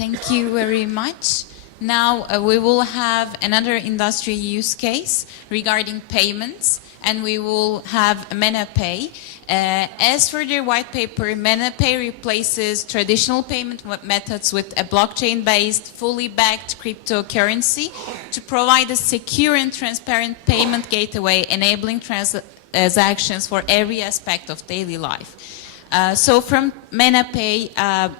Thank you very much. Now we will have another industry use case regarding payments, and we will have MenaPay. As for their white paper, MenaPay replaces traditional payment methods with a blockchain-based, fully backed cryptocurrency to provide a secure and transparent payment gateway, enabling transactions for every aspect of daily life. So from MenaPay,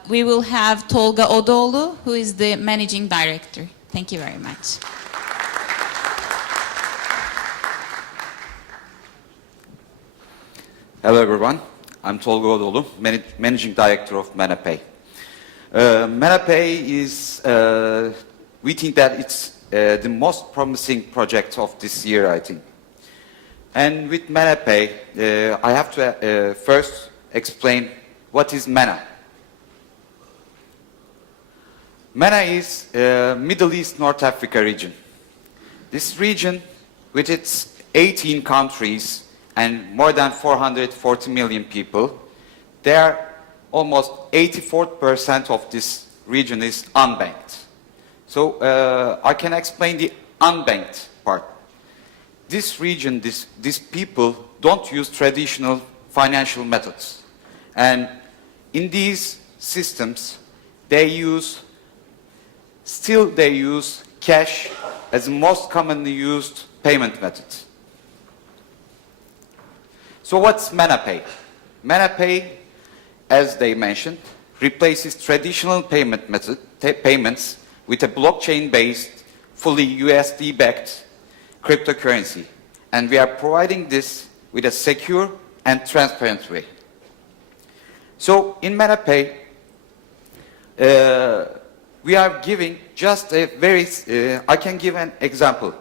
we will have Tolga Odoğlu, who is the managing director. Thank you very much. Hello everyone, I'm Tolga Odoğlu, managing director of MenaPay. MenaPay is, we think that it's the most promising project of this year, I think. And with MenaPay, I have to first explain what is MENA. MENA is Middle East North Africa region. This region, with its 18 countries and more than 440 million people, there almost 84% of this region is unbanked. So I can explain the unbanked part. This region, these people don't use traditional financial methods. And in these systems, they use cash as the most commonly used payment method. So what's MenaPay? MenaPay, as they mentioned, replaces traditional payments with a blockchain-based, fully USD-backed cryptocurrency. And we are providing this with a secure and transparent way. So in MenaPay, we are giving just a very, I can give an example.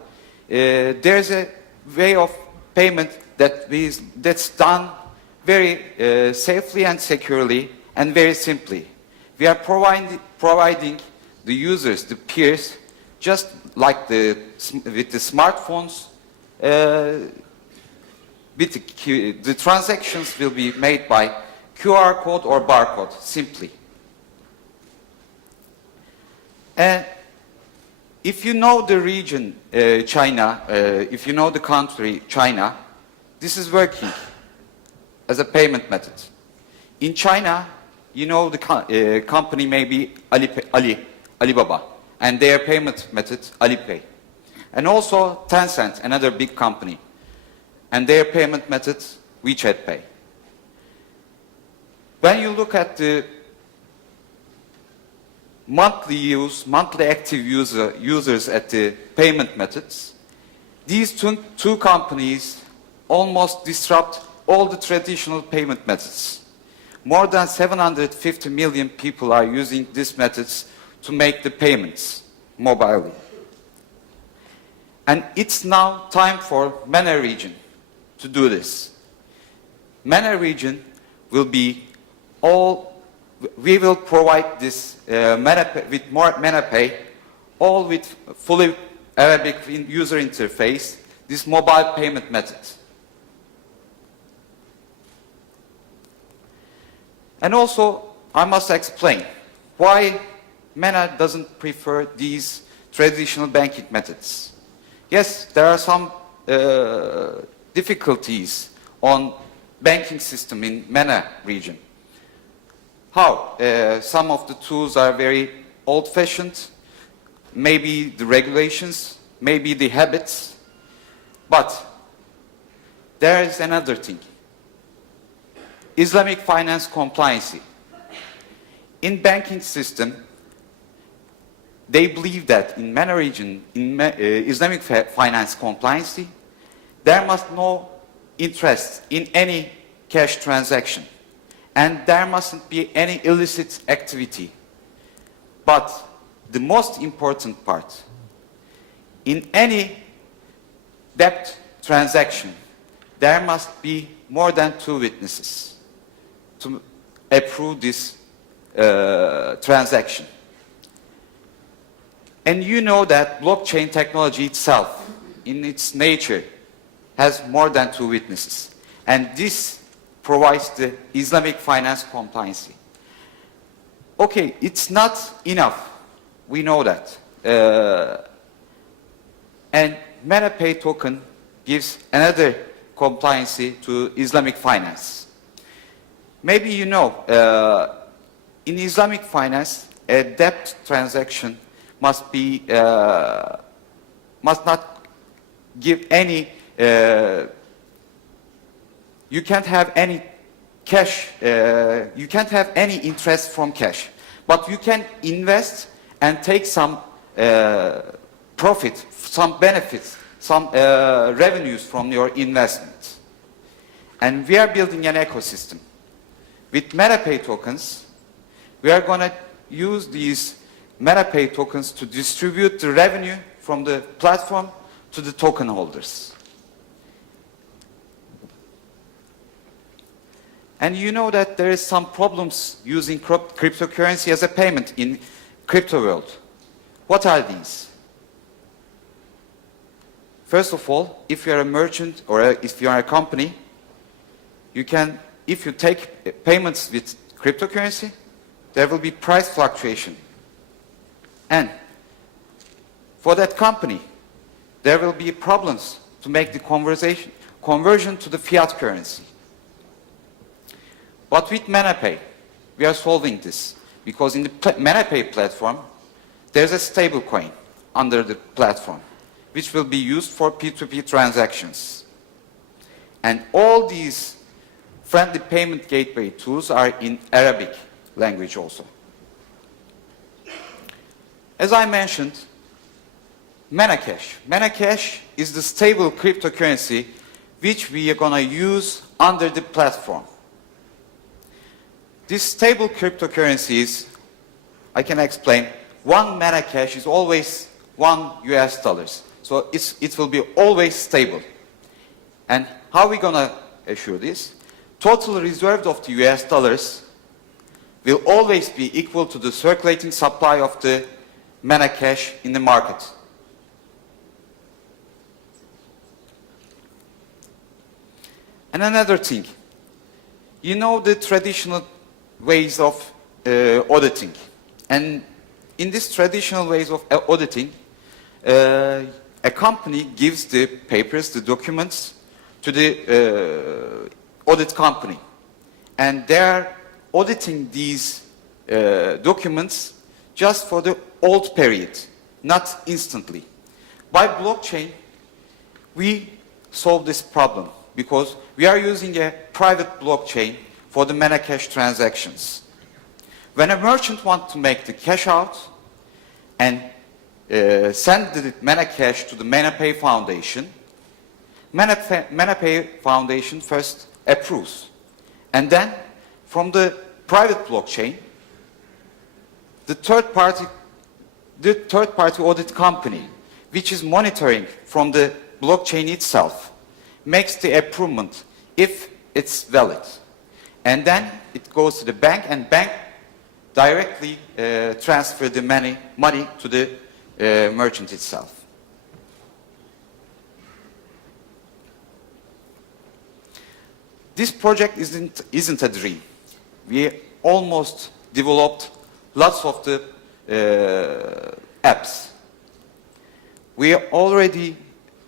There's a way of payment that's done very safely and securely and very simply. We are providing the users, the peers, just like with the smartphones, the transactions will be made by QR code or barcode, simply. And if you know the region, China, if you know the country, China, this is working as a payment method. In China, you know the company may be Alibaba, and their payment method, Alipay. And also Tencent, another big company, and their payment method, WeChat Pay. When you look at the monthly active users at the payment methods, these two companies almost disrupt all the traditional payment methods. More than 750 million people are using these methods to make the payments mobilely. And it's now time for MENA region to do this. MENA region will be we will provide this with more MenaPay, all with fully Arabic user interface, this mobile payment method. And also, I must explain why MENA doesn't prefer these traditional banking methods. Yes, there are some difficulties on banking system in MENA region. How? Some of the tools are very old-fashioned, maybe the regulations, maybe the habits, but there is another thing. Islamic finance compliancy. In banking system, they believe that in MENA region, in Islamic finance compliancy, there must no interest in any cash transaction. And there mustn't be any illicit activity. But the most important part, in any debt transaction, there must be more than 2 witnesses to approve this transaction. And you know that blockchain technology itself, in its nature, has more than 2 witnesses. And this provides the Islamic finance compliancy. okay, it's not enough. We know that. And MetaPay token gives another compliancy to Islamic finance. Maybe you know, in Islamic finance, a debt transaction must not give any, you can't have any cash, you can't have any interest from cash. But you can invest and take some profit, some benefits, some revenues from your investment. And we are building an ecosystem. With MetaPay tokens, we are going to use these MetaPay tokens to distribute the revenue from the platform to the token holders. And you know that there is some problems using cryptocurrency as a payment in crypto world. What are these? First of all, if you are a merchant or if you are a company, you can, if you take payments with cryptocurrency, there will be price fluctuation. And for that company, there will be problems to make the conversion to the fiat currency. But with MetaPay, we are solving this. Because in the MetaPay platform, there's a stable coin under the platform, which will be used for P2P transactions. And all these friendly payment gateway tools are in Arabic language also. As I mentioned, Metacash is the stable cryptocurrency which we are going to use under the platform. This stable cryptocurrency is, I can explain, one Metacash is always $1. So it will be always stable. And how are we going to assure this? Total reserve of the US dollars will always be equal to the circulating supply of the Metacash in the market. And another thing, you know the traditional ways of auditing. And in these traditional ways of auditing, a company gives the papers, the documents, to the audit company. And they are auditing these documents just for the old period, not instantly. By blockchain, we solve this problem because we are using a private blockchain for the Metacash transactions. When a merchant wants to make the cash out and send the Metacash to the MetaPay Foundation, MetaPay Foundation first approves. And then from the private blockchain, the third party audit company, which is monitoring from the blockchain itself, makes the approval if it's valid. And then it goes to the bank, and bank directly transfer the money to the merchant itself. This project isn't a dream. We almost developed lots of the apps. We already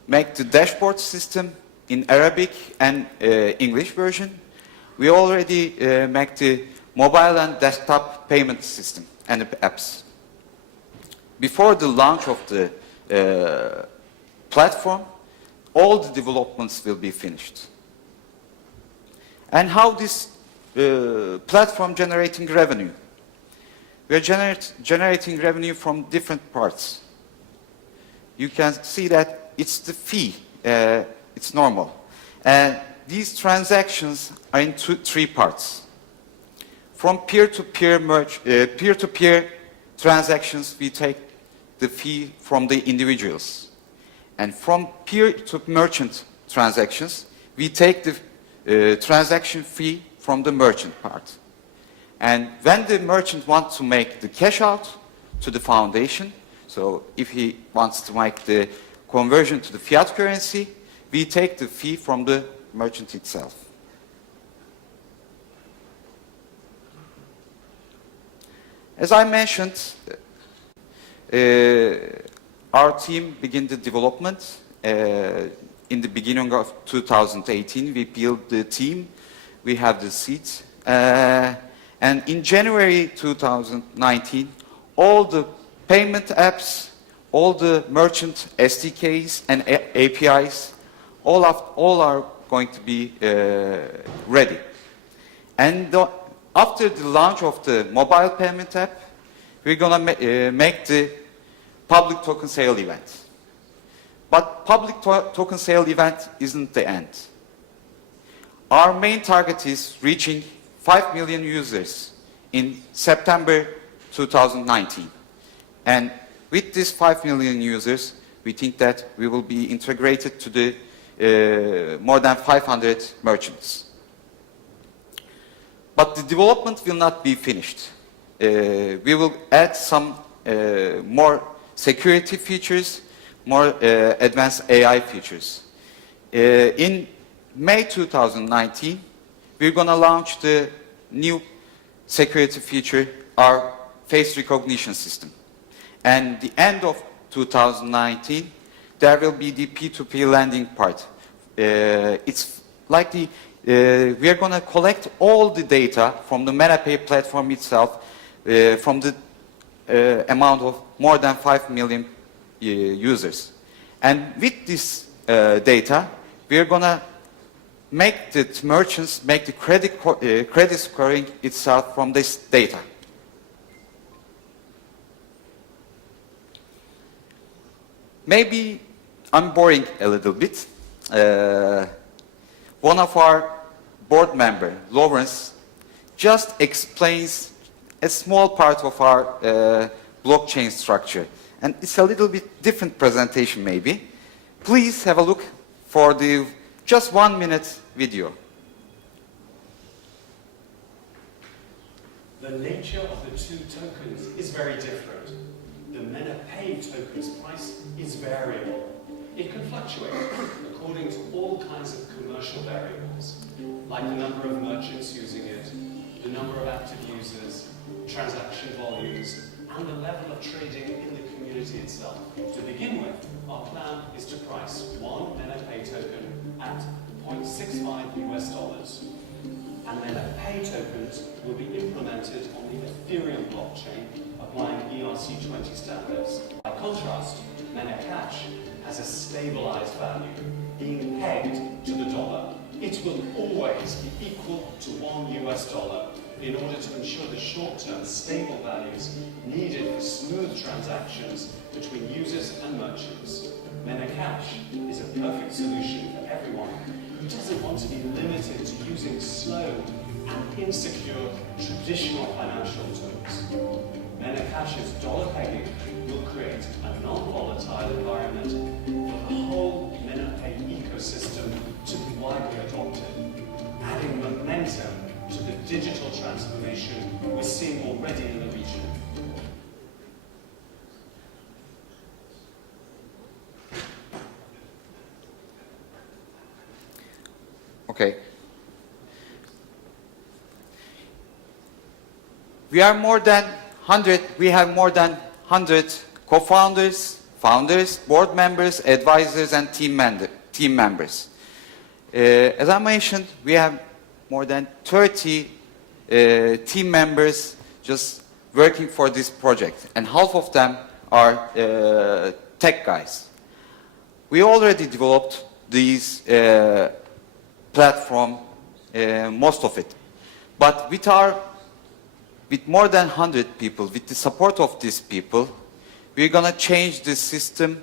make the dashboard system in Arabic and English version. We already make the mobile and desktop payment system and the apps. Before the launch of the platform, all the developments will be finished. And how this platform generating revenue? We are generating revenue from different parts. You can see that it's the fee, it's normal. And these transactions are in three parts. From peer-to-peer transactions, we take the fee from the individuals. And from peer-to-merchant transactions, we take the transaction fee from the merchant part. And when the merchant wants to make the cash out to the foundation, so if he wants to make the conversion to the fiat currency, we take the fee from the merchant itself. As I mentioned, our team began the development in the beginning of 2018. We built the team, we have the seats, and in January 2019, all the payment apps, all the merchant SDKs and APIs, all are going to be ready. And after the launch of the mobile payment app, we're going to make the public token sale event. But public token sale event isn't the end. Our main target is reaching 5 million users in September 2019. And with these 5 million users, we think that we will be integrated to the more than 500 merchants. But the development will not be finished. We will add some more security features, more advanced AI features. In May 2019, we're going to launch the new security feature, our face recognition system. And the end of 2019, there will be the P2P lending part. It's like we are going to collect all the data from the MetaPay platform itself, from the amount of more than 5 million users. And with this data, we are going to make the merchants make the credit scoring itself from this data. Maybe I'm boring a little bit. One of our board member, Lawrence, just explains a small part of our blockchain structure. And it's a little bit different presentation maybe. Please have a look for the just 1 minute video. The nature of the two tokens is very different. The MetaPay token's price is variable. It can fluctuate according to all kinds of commercial variables, like the number of merchants using it, the number of active users, transaction volumes, and the level of trading in the community itself. To begin with, our plan is to price one MetaPay token at $0.65 US. And MetaPay tokens will be implemented on the Ethereum blockchain, applying ERC20 standards. By contrast, Metacash has a stabilized value, being pegged to the dollar. It will always be equal to $1 US in order to ensure the short-term stable values needed for smooth transactions between users and merchants. Metacash is a perfect solution for everyone who doesn't want to be limited to using slow and insecure traditional financial tools. Metacash's dollar pegging will create a non-volatile environment for the whole MetaPay ecosystem to be widely adopted, adding momentum to the digital transformation we're seeing already in the region. Okay. We have more than 100 co-founders, founders, board members, advisors, and team members. As I mentioned, we have more than 30 team members just working for this project, and half of them are tech guys. We already developed these platform, most of it, but with more than 100 people, with the support of these people, we're going to change the system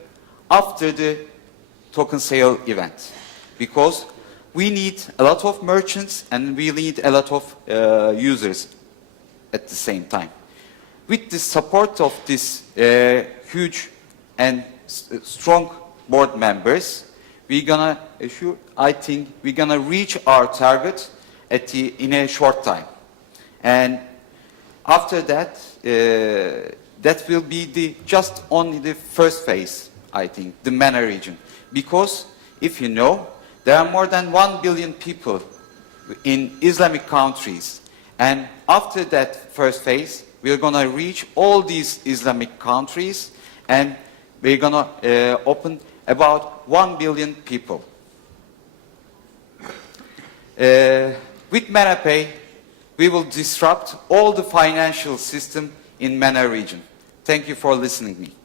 after the token sale event, because we need a lot of merchants and we need a lot of users at the same time. With the support of this huge and strong board members, we're going to, I think, we're going to reach our target in a short time. And after that, that will be just only the first phase, I think, the MENA region. Because, if you know, there are more than 1 billion people in Islamic countries. And after that first phase, we're going to reach all these Islamic countries, and we're going to open about 1 billion people. With MenaPay, we will disrupt all the financial system in MENA region. Thank you for listening to me.